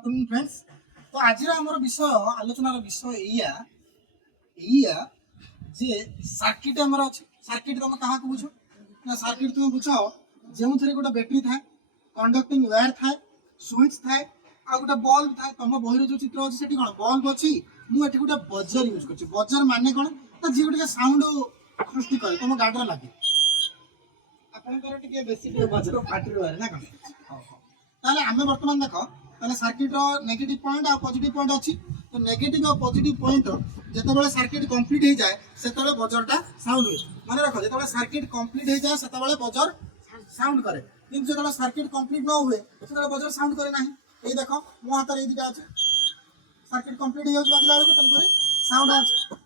friends तो आज आमर विषय आलोचनार विषय एया जे सर्किट आमर अच्छे सर्किट तुम क्या बुझ ना सर्किट तुम बुझ जो थे गोटे बैटेरी थाए कंडक्टिंग वायर थाए स्विच थाए आ गोटे बल्ब थाए तुम बही जो चित्र अच्छे से कौन बल्ब अच्छी मुझे गोटे बजर यूज कर बजर माने कौन ना जी गोटे साउंड सृष्टि करे तुम गाड़ी लगे आपंकर बेसी बजर फाटी रहा ना कौन आम बर्तमान देख ताले सर्किट रो नेगेटिव पॉइंट और पॉजिटिव पॉइंट अच्छी तो नेगेटिव और पॉजिटिव पॉइंट जिते सर्किट कंप्लीट हो जाए से बजरटा साउंड हुए मन रख जो सर्किट कंप्लीट हो जाए से बजर साउंड करे किंतु जो सर्किट कंप्लीट न हुए से बजर साउंड करे ना ये देख मो हाथ में दुटा अच्छे सर्किट कंप्लीट हो बाजला बेलू तेल साउंड अच्छे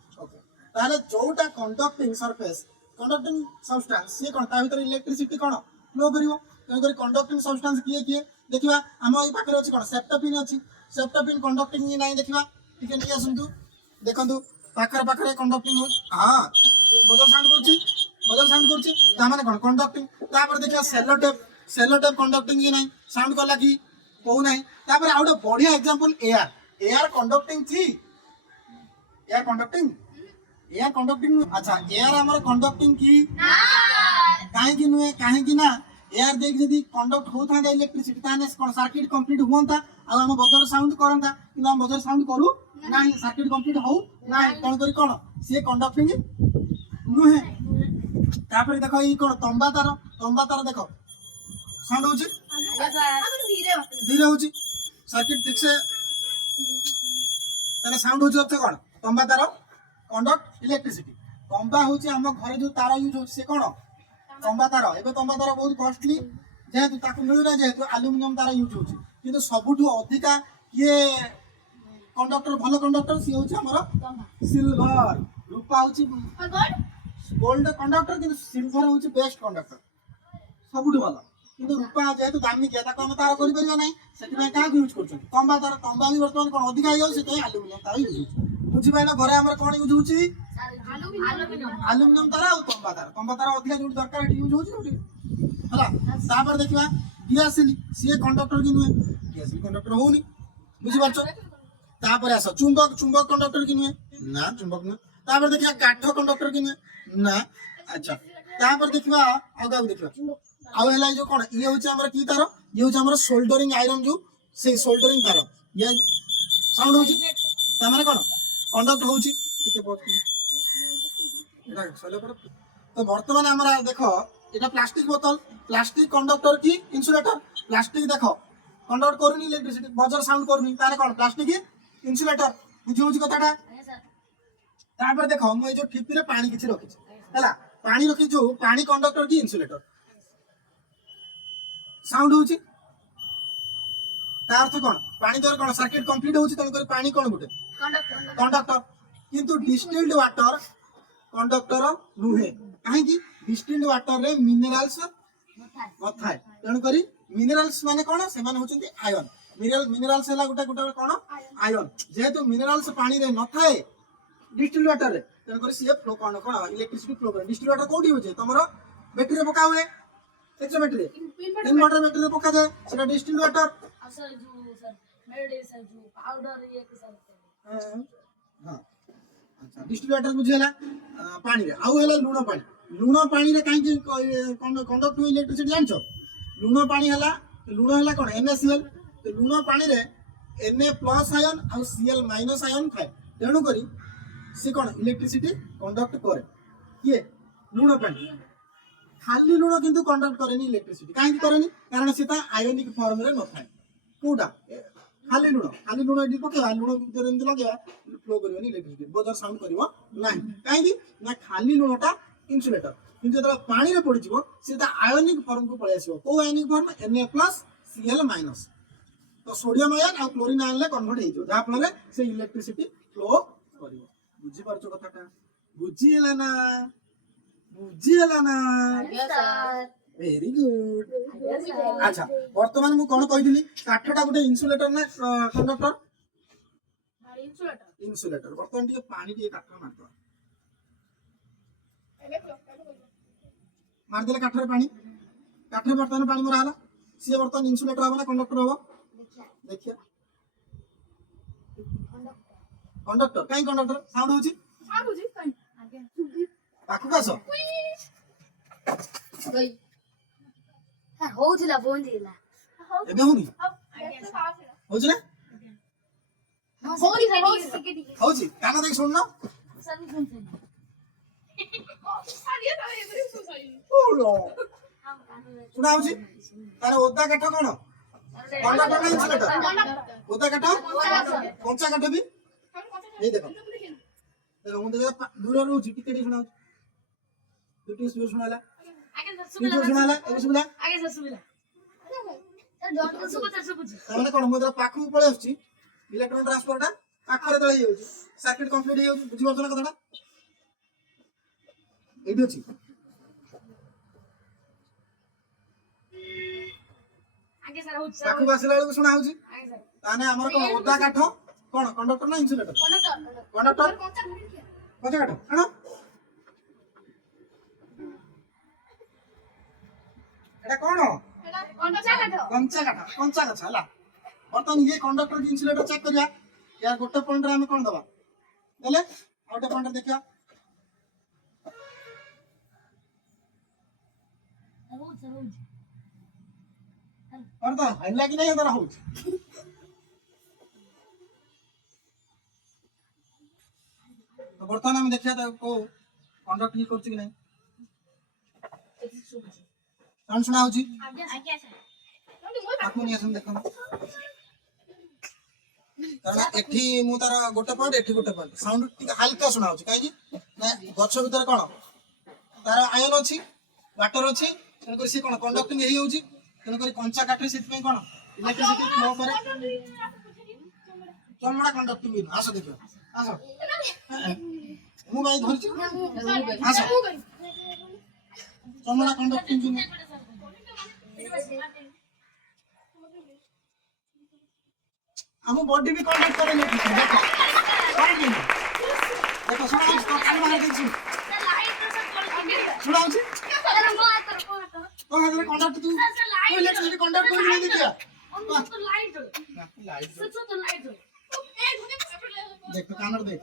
ताले जोटा कंडक्टिंग सरफेस कंडक्टिंग सब्सटेंस सी कौन भर इलेक्ट्रिसिटी कौन फ्लो कर कंडक्टिंग सब्सटेंस किए किए देखा आम ये पाखे अच्छी कौन सेप्टोपिन अच्छी सेप्टोपिन कंडक्टिंग ना देखा टे नहीं आसतु देखु पाखर पाखे कंडक्टिंग हो हाँ बजर साउंड कर कौन कंडक्टिंग देखा सेलो टेप कंडक्टिंग कि ना साउंड कला कि कहूना आ गए बढ़िया एग्जांपल एयर एयर कंडक्टिंग थी एयर कंडक्टिंग अच्छा एयर आमर कंडक्टिंग की कहीं नुहे कहीं ना एयर देख जब कंडक्ट होता इलेक्ट्रिसिटी ताने कौन सर्किट कंप्लीट हुआ आम बजर साउंड करता कि आम बजर साउंड करूँ ना सर्किट कंप्लीट हो ना तेणुक कौन सी कंडक्टिंग नुहे देख ये कौन तंबा तार देख साउंड हो धीरे हो सर्किट ठीक से साउंड हो कौन तंबा तार कंडक्ट इलेक्ट्रिसिटी तंबा हूँ आम घर जो तार यूज हो कौन तंबा तार ए तंबा तार बहुत कॉस्टली जेहेतु मिलूना जेहेतु आलुमिनियम तार यूज हो सबुठ अधिका किए कंडक्टर भल कंडक्टर सी हूँ आम सिल्वर रूपा हूँ गोल्ड कंडक्टर कि सिल्वर हूँ बेस्ट कंडक्टर सबुठ भल कि रूपा जेहेतु दामिकिया आम तार करना से क्या यूज कर तंबा तार तंबा भी बर्तमान कौन अधिका हो आलुमिनियम तार यूज हो बुझिपाल घर आम कौन यूज हो आलुमिनियम तार तंबा तार अधिका जो दरकार यूज होगा देखा डीआरसीएल सी कंडक्टर कि नुहे डीआरसीएल कंडक्टर होनी बुझीपार आस चुंबक चुंबक कंडक्टर कि नुहे ना चुंबक नुहे देखा काठ कंडक्टर कि नुहे ना अच्छा देखा आगे देखा आउ जो कौन ये हूँ आम कि तार ये हूँ आम सोल्डरिंग आयरन जो से सोल्डरिंग तार ये साउंड हो कौन कंडक्ट हो तो बर्तमान आम देख ये प्लास्टिक बोतल प्लास्टिक कंडक्टर की इन्सुलेटर प्लास्टिक देख कंडक्ट करूनी इलेक्ट्रिसिटी बजर साउंड करूनी तारे कौन प्लास्टिक इन्सुलेटर बुझी कथाटा देख मुझे जो ठिपी पानी किसी रखी है पानी रखी जो पानी कंडक्टर की इन्सुलेटर साउंड हो अर्थ कौन पानी द्वारा कौन सर्किट कंप्लीट हो तेणुक पानी कौन गोटे कंडक्टर किंतु डिस्टिल्ड वाटर कंडक्टर नुहे कहीं डिस्टिल्ड वाटर रे मिनरल्स नथाए तेणुक मिनरल्स माने कौन से आयन मिनरल्स है गोटे गोटे कौन आयन जेहेतु मिनरल्स पानी रे नथाए डिस्टिल्ड वाटर रे तेणुक सी फ्लो कौन कौन इलेक्ट्रिसिटी फ्लो करे डिस्टिल्ड वाटर कौटी हो तुम बैटेरी रे पका हुए बैटेरी इनवर्टर बैटेरी रे पका जाए सेटा डिस्टिल्ड वाटर हाँ अच्छा डिस्टिल्ड वाटर बुझेला पानी रे आउ हैला लूण पानी रे काहे कंडक्ट हुए इलेक्ट्रिसिटी जानछो लूण पानी हैला कोन NaCl तो लूण पानी रे Na प्लस आयन आ Cl माइनस आयन थाए तेणु करी से कोन इलेक्ट्रिसिटी कंडक्ट करे किए लूण पानी खाली लूण किंतु कंडक्ट करेनी इलेक्ट्रिसिटी काहे करेनी कारण सेटा आयनिक फॉर्म रे न थाए कोडा खाली लूण ये पकेवा लूण भीतर एमती लगेवा फ्लो करनी इलेक्ट्रिसिटी बजर साउंड करिवो नाही काहे ना खाली लूणटा इन्सुलेटर किंतु जब पानी रे पड़ी सीधा आयोनिक फॉर्म को पळे आसीबो को आयोनिक फॉर्म Na+Cl- तो सोडियम आयन और क्लोरीन आयन ले कन्वर्ट हे जो जहा फल से इलेक्ट्रिसिटी फ्लो करिवो बुझी परछो कथाटा बुझिला ना वेरी गुड अच्छा वर्तमान मु कोन कहिदिली काठटा गोटे इन्सुलेटर ना कंडक्टर इन्सुलेटर वर्तमान टिके पानी टिके काठ मारदेले काठरे पानी काठरे बर्तमान पानी मरा सी बर्तमान इन्सुलेटर हम ना कंडक्टर हम देखिए कंडक्टर कहीं कंडक्टर साउंड होची पाखु आस होउथिला बंद हैला एबे होनी होची ना होची काना देख सुन ना ओलो सुना होची तारे ओदा काठ कोन कंडक्टर नहीं इंसुलेटर ओदा काठ कंचा काठ भी ये देखो देखो मुझे दूर रहउची टिके टिके सुना दुटी सुर सुनाला सुर सुनाला ए सुनाला आगे से सुबिला ताने कोन मोदरा पाखु पळे आछी इलेक्ट्रॉन ट्रांसफर टा पाखरे तळे होउची सर्किट कंप्लीट हे होउची बुझी परछना कथाटा एडी अछि आगे सर होउछ पाखु बासिला बेलको सुना होउची आगे सर ताने हमर कोन ओदा काठ कोन कंडक्टर ना इंसुलेटर कंडक्टर कंचा काठ हां एटा कोन कंचा काठ हला बर्तन ये कंडक्टर की इंसुलेटर चेक करिया यार गोटे पॉइंट रे हम कोन दबा देले आउटे पॉइंट देखिया और तो हल्ला कि नहीं अंदर हो तो बर्तन हम देखिया तो को कंडक्ट ही करछि कि नहीं साउंड सुना होछि आगे सर आपको नहीं आसन देखो कारण एठी मु तार गोटे पॉइंट एठी गोटे पॉइंट साउंड टिक हल्का सुना होछि काई ना गछ भीतर कोन तार आयन अछि वाटर अछि तन कर से कोन कंडक्टिंग हेई होछि तन कर कंचा काठरे सित पे कोन इलेक्ट्रिसिटी फ्लो करे चमड़ा कंडक्टिंग आसो देखो आसो मु भाई धरछि आसो चमड़ा कंडक्टिंग हम बॉडी भी कंडक्ट करे लेकिन देखो देखो देखो सुना तो कान मार दे छी सुना छी तो हदरे कंडक्ट तू इलेक्ट्रिसिटी कंडक्ट कर नहीं दिया लाइट देख तो कानर देख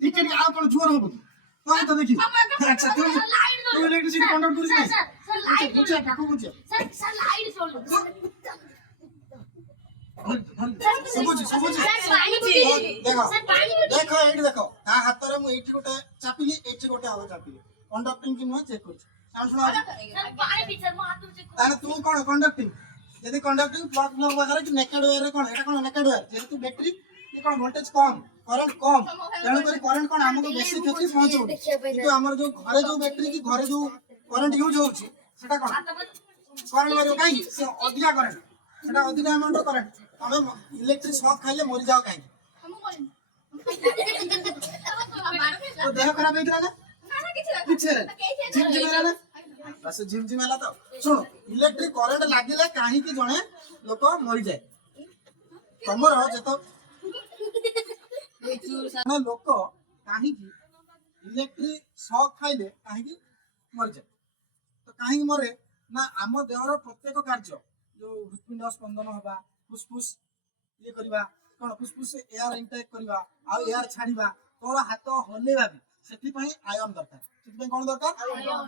टिकट आ कोन जोर हो तो देखी अच्छा तू इलेक्ट्रिसिटी कंडक्ट कर नहीं बुझे काकू बुझे सर लाइट चल सबुझ देखो देखो एठी देखो ता हाथ रे मु एठी गोटे चापिली एठी गोटे आव चापिली कंडक्टिंग कि न चेक कर साउंड सुना पानी पिक्चर मो हाथ चेक ताने तू कोन कंडक्टिंग यदि कंडक्टिंग प्लग वगैरह कि नेकेड वायर रे कोन एटा कोन नेकेड वायर जेतु बैटरी कि कोन वोल्टेज कम करंट कम तेणु करी करंट कोन हमको बेसी क्षति पहुंचो किंतु हमर जो घरे जो बैटरी कि घरे जो करंट यूज होउची सेटा कोन करंट मारियो काई से अधिका करंट सेटा अधिका अमाउंट करंट हमें इलेक्ट्रिक शॉक खाइले मरि जाओ काई तो देह खराब हेतिला ना किछ रे झिमझिमेला ना बस झिमझिमेला तो सुनो इलेक्ट्रिक करंट लागिले काहे कि जणे लोक मरि जाय तमर जेतो ना लोक काहे कि इलेक्ट्रिक शॉक खाइले काहे कि मरि जाय तो काहे कि मरे ना आम देहर प्रत्येक कार्य जो हृदपिंड स्पंदन हवा फुसफुस ये करवा कोन फुसफुस एयर इनटेक करवा आ एयर छाड़ीबा तोर हाथ हलेबा भी सेति पई आयन दरकार सेति पई कोन दरकार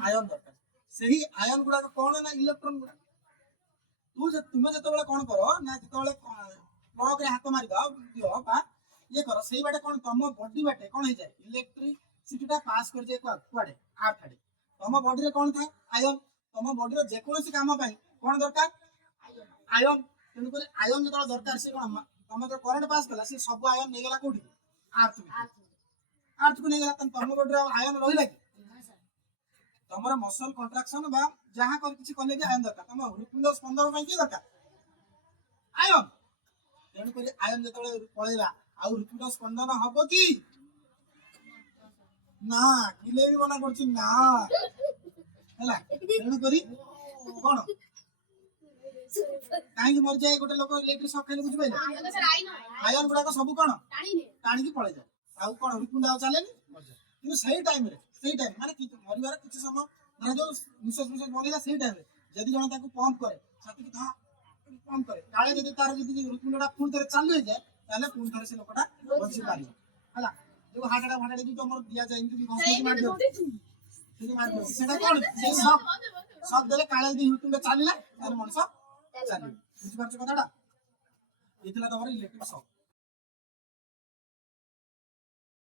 आयन दरकार सही आयन गुडा कोन ना इलेक्ट्रॉन गुडा तुमे जते बेले कोन करो ना जते बेले प्लग रे हाथ मारि दियो बा ये करो सही बाटे कोन तम बॉडी बाटे कोन हे जाय इलेक्ट्रिसिटीटा पास कर जे कुआडे आर्थ आडे तम बॉडी रे कोन थाए आयन तम बॉडी रे जे कोनोसी काम पई कोन दरकार आयन तेणु कर आयन जो दरकार से कोन तम जो करंट पास कला से सब आयन नै गेला कोठी आर्थ को नै गेला तम बॉडी रे आयन रहिला कि तमरा मसल कंट्राक्शन बा जहां कर किछि कले जे आयन दरकार तम हृदपिंड स्पंदन पई कि दरकार आयन तेणु कर आयन जतले पळेला आ हृदपिंड स्पंदन हबो कि ना किले भी मना करछि ना हैला तेणु करी कोन काहे कि मर जाए गोटे लोक इलेक्ट्रिक शॉक खाइले बुझि पाइले आयन गुडा को सब कोन टाणी की पळे जाए आ कोन हृदपिंड आ चलेनी मर जाए कि सही टाइम माने कि मरिवार किछि समय धर जो निश्वास बंदिला सही टाइम रे जदी जण ताको पंप करे छाती की था पंप करे काळे जदी तार जदी हृदपिंडटा फुल तरे चालू हो जाए ताले पुन थरे से लोकटा बंची पारिबो हला जो हार्ट अटैक फाटे जो हमर दिया जाय इनटू हॉस्पिटल मार दियो ठीक मार दियो सेटा कोन से सब देले काळे दी हुटुंडे चालिला तार मनस चालियो बुझि पारछ कथाटा एथिला तमर इलेक्ट्रिक शॉक